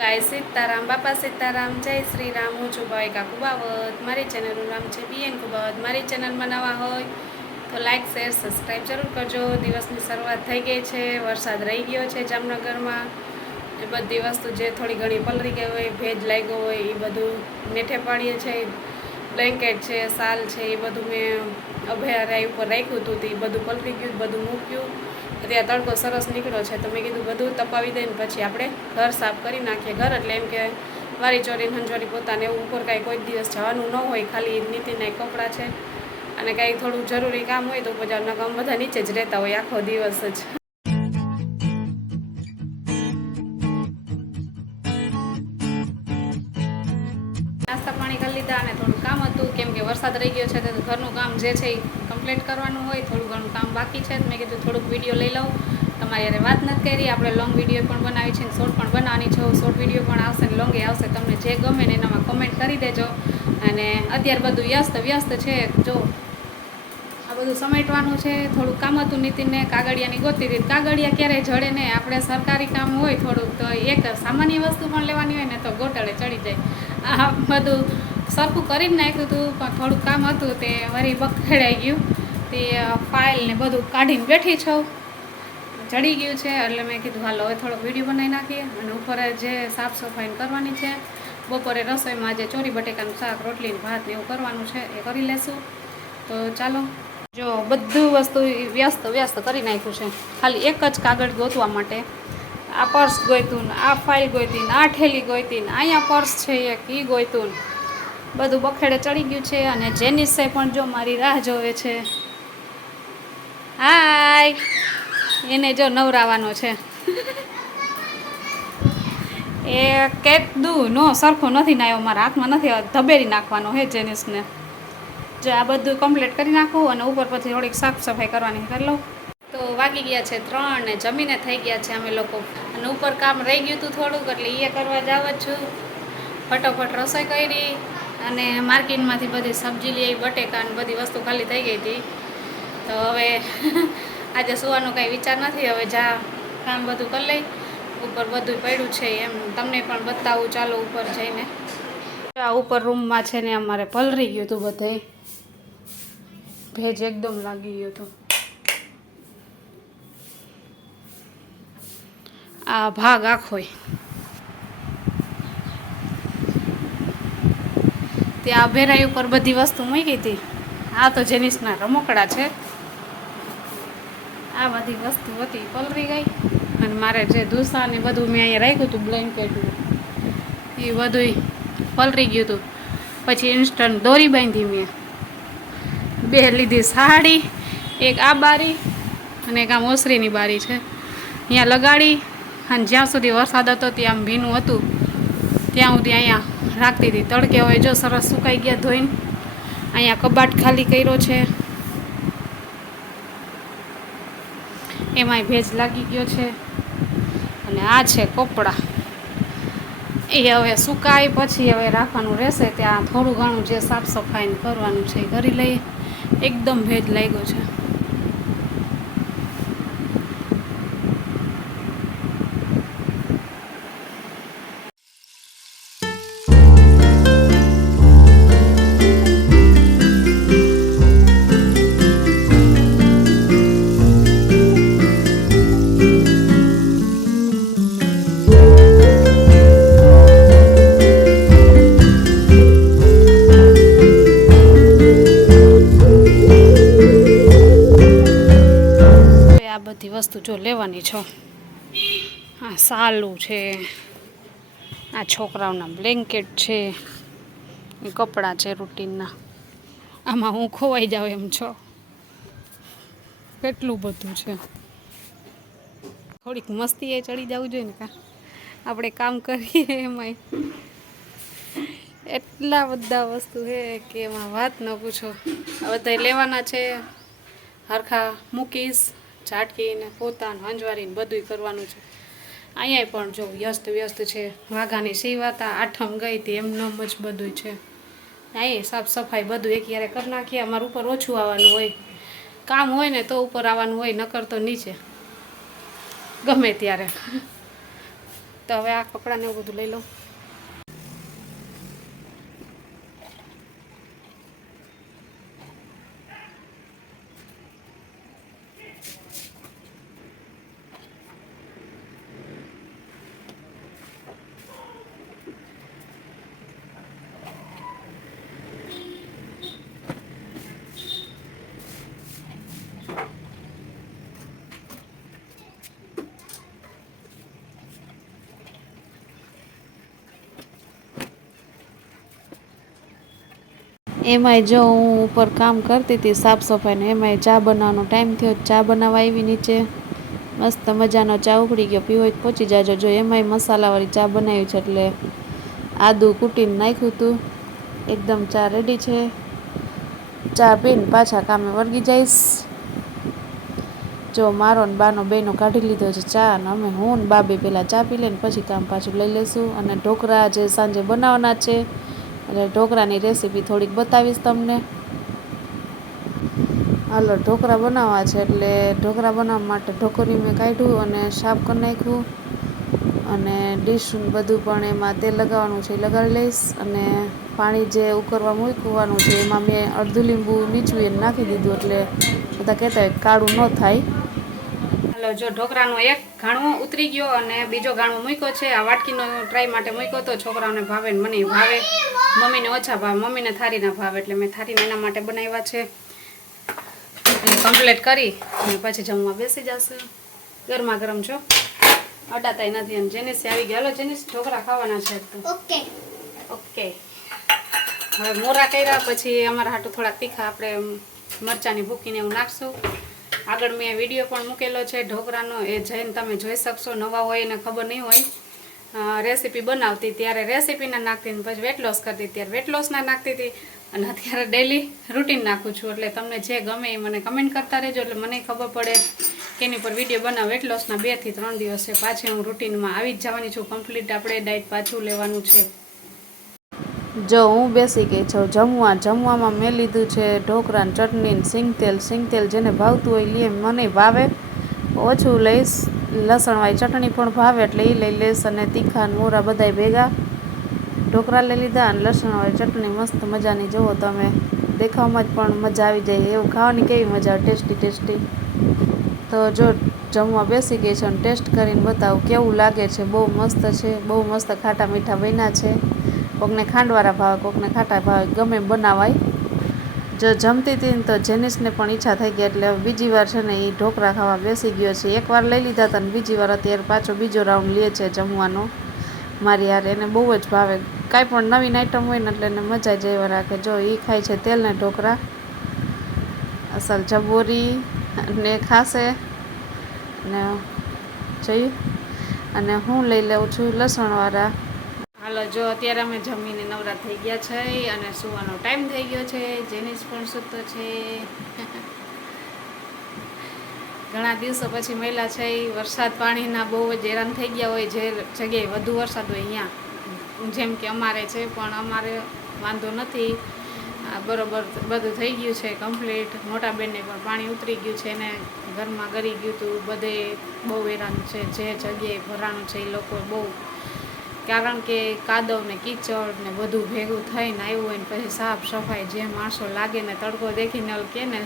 ગાય સીતારામ, બાપા સીતારામ, જય શ્રી રામ. હું છું ભાવિકા કુબાવત. મારી ચેનલનું નામ છે બીએન કુબાવત. મારી ચેનલમાં નવા હોય તો લાઇક શેર સબસ્ક્રાઈબ જરૂર કરજો. દિવસની શરૂઆત થઈ ગઈ છે. વરસાદ રહી ગયો છે જામનગરમાં. એ બધી વસ્તુ જે થોડી ઘણી પલળી ગઈ હોય, ભેજ લાગ્યો હોય, એ બધું નેઠે પાડીએ છીએ. બ્લેન્કેટ છે, શાલ છે, એ બધું મેં અભયારાય ઉપર રાખ્યું હતું. એ બધું પલળી ગયું, બધું મૂક્યું. ત્યાં તડકો સરસ નીકળ્યો છે તો મેં કીધું બધું તપાવી દઈને પછી આપણે ઘર સાફ કરી નાખીએ. ઘર એટલે એમ કે વારી ચોરી હંજવારી પોતાને એવું ઉપર કાંઈ કોઈ દિવસ જવાનું ન હોય, ખાલી નીતિના કપડાં છે અને કાંઈ થોડું જરૂરી કામ હોય તો પછી કામ બધા નીચે જ રહેતા હોય આખો દિવસ જ. નાસ્તા પાણી કરી લીધા અને થોડું કામ હતું કેમ કે વરસાદ રહી ગયો છે તો ઘરનું કામ જે છે એ કમ્પ્લીટ કરવાનું હોય. થોડું ઘણું કામ બાકી છે. મેં કીધું થોડુંક વિડીયો લઈ લઉં. તમારી યારે વાત નથી કરી. આપણે લોંગ વિડીયો પણ બનાવી છે, શોર્ટ પણ બનાવવાની છે. શોર્ટ વિડીયો પણ આવશે ને લોંગે આવશે. તમને જે ગમે ને એનામાં કમેન્ટ કરી દેજો. અને અત્યારે બધું વ્યસ્ત છે. જો આ બધું સમેટવાનું છે. થોડું કામ હતું નીતિનને કાગળિયાની ગોતી હતી. કાગળિયા ક્યારેય જડે નહીં. આપણે સરકારી કામ હોય થોડુંક તો એક સામાન્ય વસ્તુ પણ લેવાની હોય ને તો ગોટળે ચડી જાય. આ બધું સરખું કરી જ નાખ્યું હતું પણ થોડુંક કામ હતું તે વળી બખેડાઈ ગયું. તે ફાઇલ ને બધું કાઢીને બેઠી છું. ચડી ગયું છે એટલે મેં કીધું હાલો હવે થોડોક વિડીયો બનાવી નાખીએ. અને ઉપર જે સાફ સફાઈ કરવાની છે. બપોરે રસોઈમાં આજે ચોરી બટેકાનું શાક, રોટલી ભાત ને એવું કરવાનું છે, એ કરી લેશું. તો ચાલો, જો બધું વસ્તુ વ્યસ્ત કરી નાખ્યું છે. ખાલી એક જ કાગળ ગોતવા માટે આ પર્સ ગોઈતું ને આ ફાઇલ ગોઈતી ને આ ઠેલી ગોઈતી ને અહીંયા પર્સ છે એક એ ગોઈતું ને બધું બખેડે ચડી ગયું છે. અને જેનિસે પણ જો મારી રાહ જોવે છે. હાય, એને જો નવરાવાનો છે. એ કેદું નો સરખો નથી નાખ્યો, મારા હાથમાં નથી ધબેરી નાખવાનો હે જેનિસને. જો આ બધું કમ્પ્લીટ કરી નાખું અને ઉપર પછી થોડીક સાફ સફાઈ કરવાની કરી લઉં. તો વાગી ગયા છે 3 ને જમીને થઈ ગયા છે અમે લોકો. અને ઉપર કામ રહી ગયું હતું થોડુંક એટલે એ કરવા જાવ જ છું. ફટોફટ રસોઈ કરી અને માર્કેટમાંથી બધી સબ્જી લઈ આવી, બટેકા ને બધી વસ્તુ ખાલી થઈ ગઈ હતી. તો હવે આજે સુવાનો કાંઈ વિચાર નથી. હવે કામ બધું કરી લઈ. ઉપર બધું પડ્યું છે એમ તમને પણ બતાવું. ચાલો ઉપર જઈને. આ ઉપર રૂમમાં છે ને અમારે પલળી ગયું હતું બધે. ભેજ એકદમ લાગી ગયો હતો. આ ભાગ આખોય ત્યાં ભેરાઈ ઉપર બધી વસ્તુ મૂકી હતી. આ તો જેનિસના રમકડા છે. આ બધી વસ્તુ હતી પલળી ગઈ. અને મારે જે દૂસા ને બધું મેં અહીંયા રાખ્યું હતું બ્લેન્કેટનું એ બધું પલળી ગયું હતું. પછી ઇન્સ્ટન્ટ દોરી બાંધી મેં. 2 લીધી સાડી, એક આ બારી અને એક આ મોસરીની બારી છે. અહીંયા લગાડી અને જ્યાં સુધી વરસાદ હતો ત્યાં આમ ભીનું હતું ત્યાં સુધી અહીંયા રાખતી હતી. તડકે હોય જો સરસ સુકાઈ ગયા ધોઈને. અહીંયા કબાટ ખાલી કર્યો છે. એમાંય ભેજ લાગી ગયો છે. અને આ છે કપડાં. એ હવે સુકાય પછી હવે રાખવાનું રહેશે. ત્યાં થોડું ઘણું જે સાફ સફાઈ કરવાનું છે એ કરી લઈએ. એકદમ ભેજ લાગ્યો છે. બધી વસ્તુ જો લેવાની છો. આ સાલું છે, આ છોકરાઓના બ્લેન્કેટ છે, કપડાં છે રૂટીનના. આમાં હું ખોવાઈ જાઉં એમ છો. કેટલું બધું છે. થોડીક મસ્તી એ ચડી જવું જોઈએ ને. આપણે કામ કરીએ એમાંય એટલા બધા વસ્તુ છે કે એમાં વાત ન પૂછો. આ બધા લેવાના છે. હરખા મૂકીશ. ઝાટકીને પોતાને હંજવારીને બધું કરવાનું છે. અહીંયા પણ જો વ્યસ્ત છે. વાઘાની સીવાતા આઠમ ગઈ હતી એમનેમ જ બધું છે. અહીં સાફ સફાઈ બધું એક યારે કરી નાખીએ. અમારે ઉપર ઓછું આવવાનું હોય. કામ હોય ને તો ઉપર આવવાનું હોય, નકર તો નીચે ગમે ત્યારે. તો હવે આ કપડાને એવું બધું લઈ લઉં. એમાંય જો હું ઉપર કામ કરતી હતી સાફ સફાઈને, એમાંય ચા બનાવવાનો ટાઈમ થયો. ચા બનાવવા આવી નીચે, મસ્ત મજાનો ચા ઉકળી ગયો. પીવો હોય પહોંચી જાજો. જો એમાંય મસાલાવાળી ચા બનાવી છે, એટલે આદું કૂટીને નાખ્યું હતું. એકદમ ચા રેડી છે. ચા પીને પાછા કામે વળગી જઈશ. જો મારો ને બાનો બેનો કાઢી લીધો છે ચા, અને અમે હું ને બા બે પહેલાં ચા પી લઈને પછી કામ પાછું લઈ લઈશું. અને ઢોકળા જે સાંજે બનાવવાના છે, એટલે ઢોકળાની રેસીપી થોડીક બતાવીશ તમને. હાલો, ઢોકળા બનાવવા છે, એટલે ઢોકળા બનાવવા માટે ઢોકળી મેં કાઢ્યું અને સાફ કરી નાખ્યું. અને ડીશું બધું પણ એમાં તેલ લગાવવાનું છે એ લગાવી લઈશ. અને પાણી જે ઉકળવા મૂકવાનું છે એમાં મેં અડધું લીંબુ નીચવીને નાખી દીધું, એટલે બધા કહેતા હોય કાળું ન થાય. હાલો, જો ઢોકળાનો એક ઘાણવો ઉતરી ગયો અને બીજો ઘાણવો મૂક્યો છે. આ વાટકીનો ટ્રાય માટે મૂક્યો તો છોકરાઓને ભાવે ને મને ભાવે. મમ્મીને ઓછા ભાવે, મમ્મીને થારીના ભાવે, એટલે મેં થારીના એના માટે બનાવ્યા છે. કમ્પ્લીટ કરી અને પછી જમવા બેસી જશે. ગરમા ગરમ છો, અડાતાય નથી. અને જેનિસ આવી ગયા. હાલો જેનિસ, ઢોકળા ખાવાના છે તો ઓકે ઓકે. હવે મોરા કર્યા પછી અમારા હાટું થોડાક તીખા આપણે મરચાંની ભૂકીને એવું નાખશું. આગળ મેં વિડીયો પણ મૂકેલો છે ઢોકળાનો, એ જઈને તમે જોઈ શકશો. નવા હોય એને ખબર નહીં હોય. રેસીપી બનાવતી ત્યારે રેસીપીના નાખતી, ને પછી વેટ લોસ કરતી ત્યારે વેટ લોસના નાખતી હતી, અને અત્યારે ડેલી રૂટીન નાખું છું. એટલે તમને જે ગમે એ મને કમેન્ટ કરતા રહેજો, એટલે મને ખબર પડે કે એની પર વિડીયો બનાવ. વેટ લોસના 2 થી 3 દિવસ છે, પાછી હું રૂટીનમાં આવી જ જવાની છું. કમ્પ્લીટ આપણે ડાયટ પાછું લેવાનું છે. જો હું બેસી ગઈ છું જમવામાં મેં લીધું છે ઢોકળાની ચટણી ને સિંગતેલ જેને ભાવતું હોય લે. મને ભાવે, ઓછું લઈશ. લસણવાળી ચટણી પણ ભાવે એટલે એ લઈ લઈશ. અને તીખા ને મોરા બધાય ભેગા ઢોકળા લઈ લીધા. અને લસણવાળી ચટણી મસ્ત મજાની જુઓ તમે, દેખાવમાં જ પણ મજા આવી જાય. એવું ખાવાની કેવી મજા આવે, ટેસ્ટી. તો જો જમવા બેસી ગઈ છે અને ટેસ્ટ કરીને બતાવું કેવું લાગે છે. બહુ મસ્ત છે, બહુ મસ્ત ખાટા મીઠા બન્યા છે. કોકને ખાંડવાળા ભાવે, કોકને ખાટા ભાવે, ગમે બનાવાય. જો જમતી હતી ને તો જેનિસને પણ ઈચ્છા થઈ ગઈ, એટલે બીજી વાર છે ને એ ઢોકળા ખાવા બેસી ગયો છે. એકવાર લઈ લીધા હતા ને બીજી વાર અત્યારે પાછો બીજો રાઉન્ડ લે છે જમવાનો મારી યાર. એને બહુ જ ભાવે, કાંઈ પણ નવીન આઈટમ હોય ને એટલે એને મજા જ એવા રાખે. જો એ ખાય છે તેલને ઢોકળા, અસલ જબોરી ને ખાશે ને જોયું. અને હું લઈ લઉં છું લસણવાળા. હાલો, જો અત્યારે અમે જમીને નવરા થઈ ગયા છે અને સુવાનો ટાઈમ થઈ ગયો છે. જેનિસ પણ સૂતો છે. ઘણા દિવસો પછી મહિલા છે. વરસાદ પાણીના બહુ જ હેરાન થઈ ગયા હોય. જે જગ્યાએ વધુ વરસાદ હોય અહીંયા, જેમ કે અમારે છે, પણ અમારે વાંધો નથી. બરોબર બધું થઈ ગયું છે કમ્પ્લીટ. મોટા બેનને પણ પાણી ઉતરી ગયું છે, એને ઘરમાં ગરી ગયું હતું. બધે બહુ હેરાન છે. જે જગ્યાએ ભરાણું છે એ લોકો બહુ, કારણ કે કાદવ ને કીચડ ને બધું ભેગું થઈને આવ્યું હોય ને પછી સાફ સફાઈ જે માણસો લાગે ને તડકો દેખીને કે ને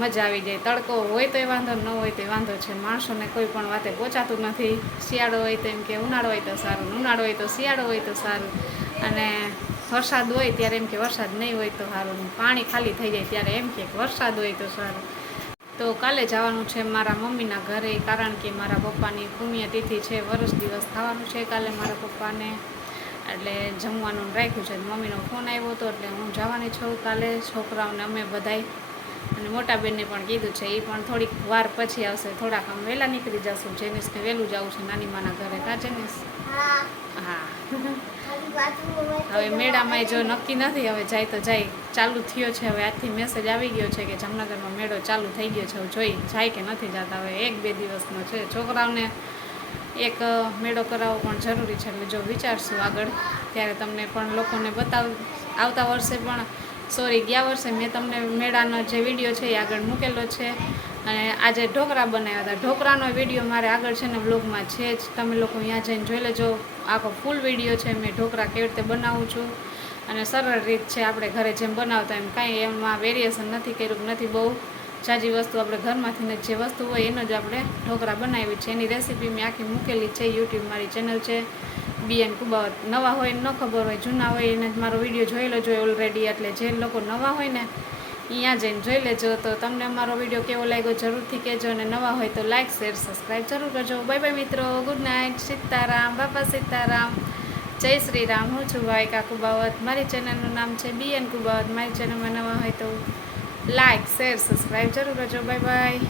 મજા આવી જાય. તડકો હોય તોય વાંધો, ન હોય તો વાંધો છે. માણસોને કોઈ પણ વાતે પહોંચાતું નથી. શિયાળો હોય તો એમ કે ઉનાળો હોય તો સારું, ઉનાળો હોય તો શિયાળો હોય તો સારું, અને વરસાદ હોય ત્યારે એમ કે વરસાદ નહીં હોય તો સારું, પાણી ખાલી થઈ જાય ત્યારે એમ કે વરસાદ હોય તો સારું. તો કાલે જવાનું છે મારા મમ્મીના ઘરે, કારણ કે મારા પપ્પાની પુણ્યતિથિ છે. વર્ષ દિવસ થવાનું છે કાલે મારા પપ્પાને, એટલે જમવાનું રાખ્યું છે. મમ્મીનો ફોન આવ્યો હતો એટલે હું જવાની છું કાલે. છોકરાઓને અમે બધાય, અને મોટા બેનને પણ કીધું છે, એ પણ થોડીક વાર પછી આવશે. થોડાક આમ વહેલા નીકળી જશું. જેનિસને વહેલું જવું છે નાની માના ઘરે. કા જેનિસ? હા. હવે મેળામાં જો નક્કી નથી, હવે જાય તો જાય. ચાલુ થયો છે હવે, આજથી મેસેજ આવી ગયો છે કે જામનગરમાં મેળો ચાલુ થઈ ગયો છે. હવે જોઈ જાય કે નથી જતા. હવે 1-2 દિવસનો છે. છોકરાઓને એક મેળો કરાવવો પણ જરૂરી છે. એટલે જો વિચારશું આગળ ત્યારે તમને પણ લોકોને બતાવું. આવતા વર્ષે પણ ગયા વર્ષે મેં તમને મેળાનો જે વિડીયો છે એ આગળ મૂકેલો છે. અને આજે ઢોકળા બનાવ્યા હતા. ઢોકળાનો વિડીયો મારે આગળ છે ને વ્લોગમાં છે જ, તમે લોકો ત્યાં જઈને જોઈ લેજો. આખો ફૂલ વિડીયો છે મેં ઢોકળા કેવી રીતે બનાવું છું, અને સરળ રીત છે આપણે ઘરે જેમ બનાવતા એમ, કાંઈ એમાં વેરિએશન નથી કર્યું, નથી બહુ જાજી વસ્તુ. આપણે ઘરમાંથી જે વસ્તુ હોય એનો જ આપણે ઢોકળા બનાવી છે. એની રેસીપી મેં આખી મૂકેલી છે યુટ્યુબ, મારી ચેનલ છે BN કુબાવત. નવા હોય ન ખબર હોય, જૂના હોય એને જ મારો વિડીયો જોયેલો જ હોય ઓલરેડી, એટલે જે લોકો નવા હોય ને અહીંયા જઈને જોઈ લેજો. તો તમને અમારો વિડીયો કેવો લાગ્યો જરૂરથી કહેજો, અને નવા હોય તો લાઇક શેર સબસ્ક્રાઈબ જરૂર કરજો. બાય બાય મિત્રો, ગુડ નાઇટ, સીતારામ, બાપા સીતારામ, જય શ્રી રામ. હું છું ભાવિકા કુબાવત, મારી ચેનલનું નામ છે BN કુબાવત. મારી ચેનલમાં નવા હોય તો લાઇક શેર સબસ્ક્રાઈબ જરૂર કરજો. Bye bye.